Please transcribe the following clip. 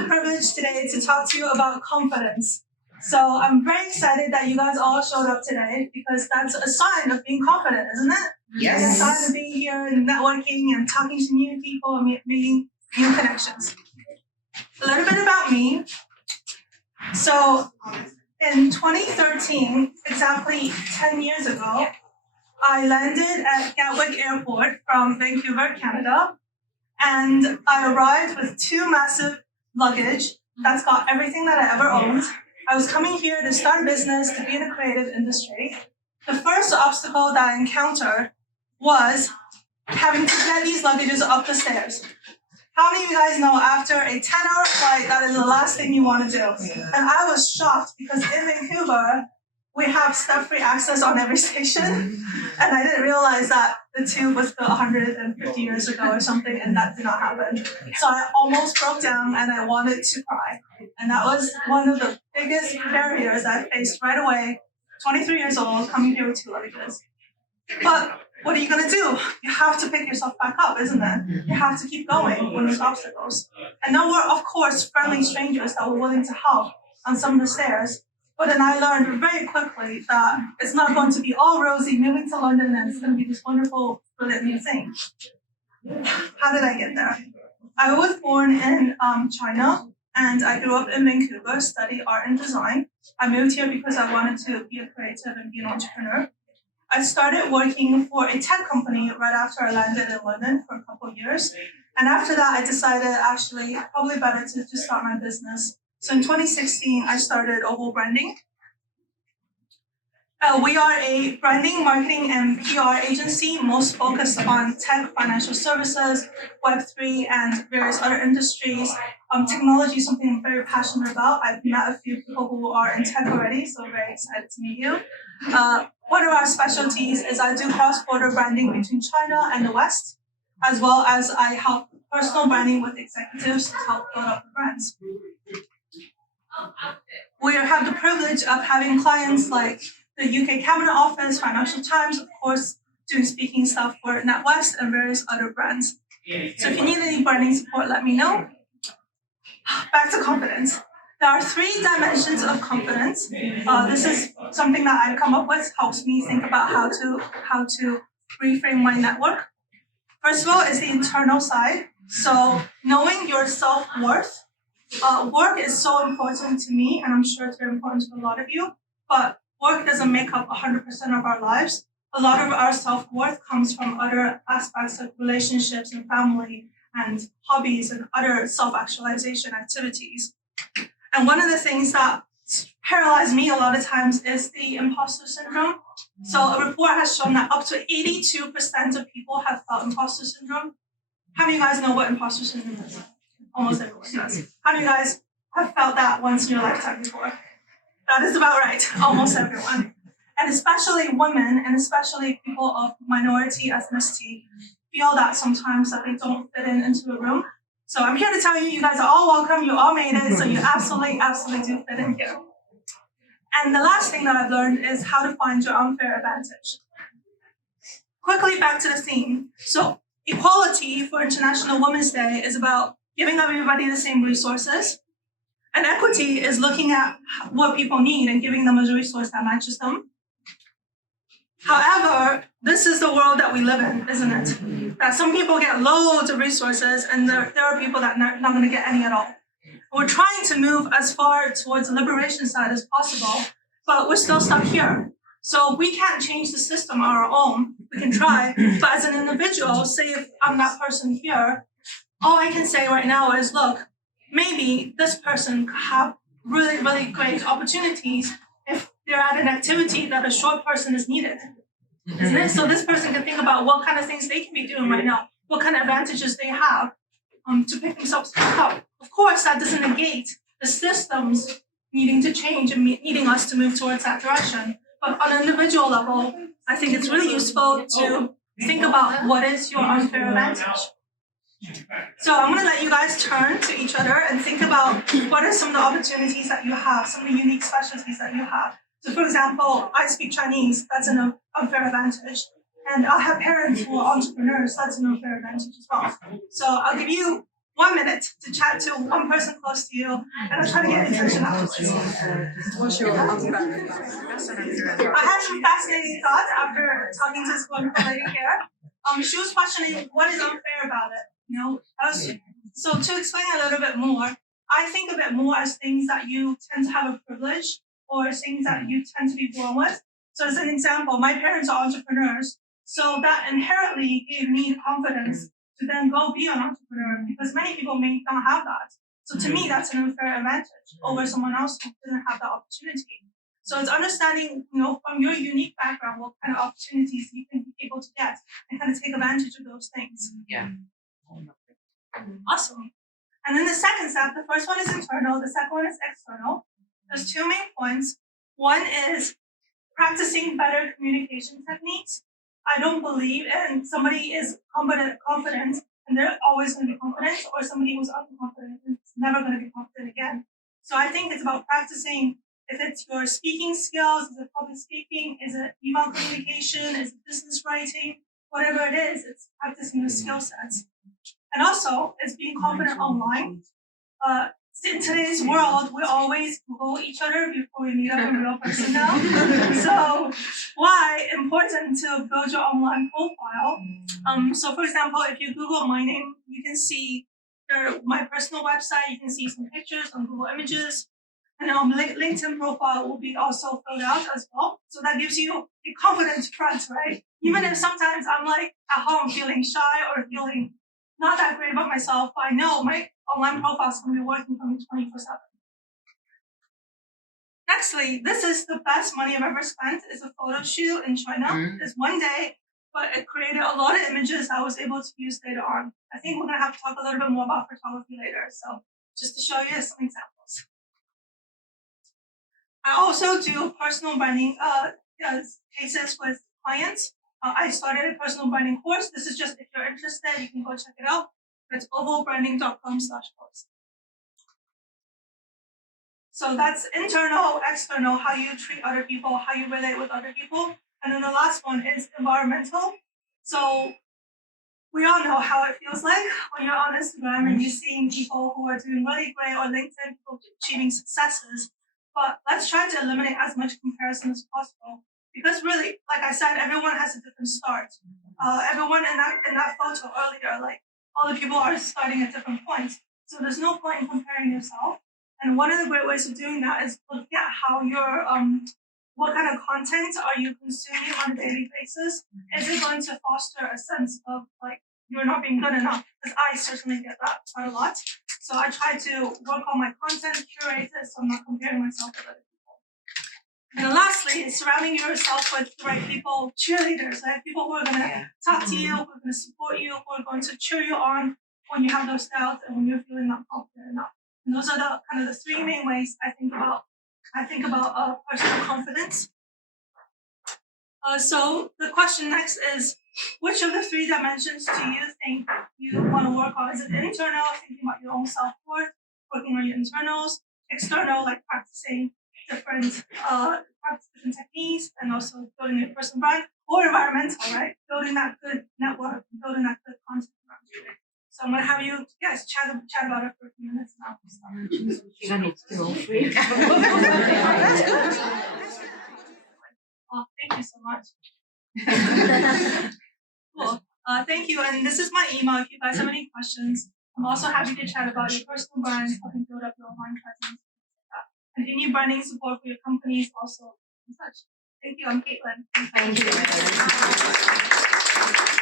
the privilege today to talk to you about confidence. So I'm very excited that you guys all showed up today because that's a sign of being confident, isn't it? Yes. It's a sign of being here and networking and talking to new people and making new connections. A little bit about me. So in 2013, exactly 10 years ago, I landed at Gatwick Airport from Vancouver, Canada, and I arrived with 2 massive luggage that's got everything that I ever owned. I was coming here to start a business, to be in the creative industry. The first obstacle that I encountered was having to get these luggages up the stairs. How many of you guys know after a 10-hour flight, that is the last thing you want to do? And I was shocked because in Vancouver, we have step-free access on every station. And I didn't realize that the tube was built 150 years ago or something, and that did not happen. So I almost broke down and I wanted to cry. And that was one of the biggest barriers I faced right away, 23 years old, coming here with 2 luggages. But what are you going to do? You have to pick yourself back up, isn't it? You have to keep going when there's obstacles. And there were, of course, friendly strangers that were willing to help on some of the stairs. But then I learned very quickly that it's not going to be all rosy moving to London and it's going to be this wonderful, brilliant new thing. How did I get there? I was born in China, and I grew up in Vancouver, studied art and design. I moved here because I wanted to be a creative and be an entrepreneur. I started working for a tech company right after I landed in London for a couple of years. And after that, I decided actually probably better to just start my business. So in 2016, I started Oval Branding. We are a branding, marketing, and PR agency, most focused on tech, financial services, Web3, and various other industries. Technology is something I'm very passionate about. I've met a few people who are in tech already, so very excited to meet you. One of our specialties is I do cross-border branding between China and the West, as well as I help personal branding with executives to help build up the brands. We have the privilege of having clients like the UK Cabinet Office, Financial Times, of course, doing speaking stuff for NatWest and various other brands. So if you need any branding support, let me know. Back to confidence. There are 3 dimensions of confidence. This is something that I've come up with, helps me think about how to reframe my network. First of all is the internal side. So knowing your self-worth. Work is so important to me, and I'm sure it's very important to a lot of you, but work doesn't make up 100% of our lives. A lot of our self-worth comes from other aspects of relationships and family and hobbies and other self-actualization activities. And one of the things that paralyzes me a lot of times is the imposter syndrome. So a report has shown that up to 82% of people have felt imposter syndrome. How many of you guys know what imposter syndrome is? Almost everyone does. How many of you guys have felt that once in your lifetime before? That is about right, almost everyone. And especially women, and especially people of minority ethnicity, feel that sometimes that they don't fit into a room. So I'm here to tell you, you guys are all welcome, you all made it, so you absolutely do fit in here. And the last thing that I've learned is how to find your unfair advantage. Quickly back to the theme. So equality for International Women's Day is about giving everybody the same resources. And equity is looking at what people need and giving them a resource that matches them. However, this is the world that we live in, isn't it? That some people get loads of resources and there are people that are not going to get any at all. We're trying to move as far towards the liberation side as possible, but we're still stuck here. So we can't change the system on our own. We can try, but as an individual, say if I'm that person here, all I can say right now is, look, maybe this person could have really, really great opportunities if they're at an activity that a short person is needed. Isn't it? So this person can think about what kind of things they can be doing right now, what kind of advantages they have to pick themselves back up. Of course, that doesn't negate the systems needing to change and needing us to move towards that direction. But on an individual level, I think it's really useful to think about what is your unfair advantage. So I'm going to let you guys turn to each other and think about what are some of the opportunities that you have, some of the unique specialties that you have. So for example, I speak Chinese, that's an unfair advantage. And I have parents who are entrepreneurs, that's an unfair advantage as well. So I'll give you 1 minute to chat to one person close to you, and I'll try to get attention afterwards. I had some fascinating thoughts after talking to this wonderful lady here. She was questioning what is unfair about it. So to explain a little bit more, I think of it more as things that you tend to have a privilege or things that you tend to be born with. So as an example, my parents are entrepreneurs, so that inherently gave me confidence to then go be an entrepreneur because many people may not have that. So to me, that's an unfair advantage over someone else who didn't have that opportunity. So it's understanding, from your unique background, what kind of opportunities you can be able to get and kind of take advantage of those things. Yeah. Awesome. And then the second step, the first one is internal, the second one is external. There's two main points. One is practicing better communication techniques. I don't believe in somebody is confident and they're always going to be confident, or somebody who's unconfident and is never going to be confident again. So I think it's about practicing. If it's your speaking skills, is it public speaking, is it email communication, is it business writing, whatever it is, it's practicing the skill sets. And also, it's being confident online. In today's world, we always Google each other before we meet up in real person now. So why important to build your online profile? So for example, if you Google my name, you can see my personal website, you can see some pictures on Google Images. And LinkedIn profile will be also filled out as well. So that gives you a confident front, right? Even if sometimes I'm like at home feeling shy or feeling not that great about myself, but I know my online profile is going to be working for me 24/7. Nextly, this is the best money I've ever spent. It's a photo shoot in China. It's one day, but it created a lot of images I was able to use later on. I think we're going to have to talk a little bit more about photography later. So just to show you some examples. I also do personal branding cases with clients. I started a personal branding course. This is just, if you're interested, you can go check it out. It's ovalbranding.com/course. So that's internal, external, how you treat other people, how you relate with other people. And then the last one is environmental. So we all know how it feels like when you're on Instagram and you're seeing people who are doing really great, or LinkedIn, people achieving successes. But let's try to eliminate as much comparison as possible. Because really, like I said, everyone has a different start. Everyone in that photo earlier, like all the people are starting at different points. So there's no point in comparing yourself. And one of the great ways of doing that is look at how you're, what kind of content are you consuming on a daily basis? Is it going to foster a sense of like you're not being good enough? Because I certainly get that quite a lot. So I try to work on my content, curate it, so I'm not comparing myself with other people. And then lastly, is surrounding yourself with the right people, cheerleaders, right? People who are going to talk to you, who are going to support you, who are going to cheer you on when you have those doubts and when you're feeling not confident enough. And those are the kind of the three main ways I think about personal confidence. So the question next is, which of the three dimensions do you think you want to work on? Is it internal, thinking about your own self-worth, working on your internals, external, like practicing different techniques and also building your personal brand, or environmental, right? Building that good network, building that good content around you. So I'm going to have you guys chat about it for a few minutes now. You're going to need to do all three. That's good. Oh, thank you so much. Cool. Thank you. And this is my email if you guys have any questions. I'm also happy to chat about your personal brands, helping build up your online presence, and if you need branding support for your companies, also in touch. Thank you. I'm Kaitlin. Thank you.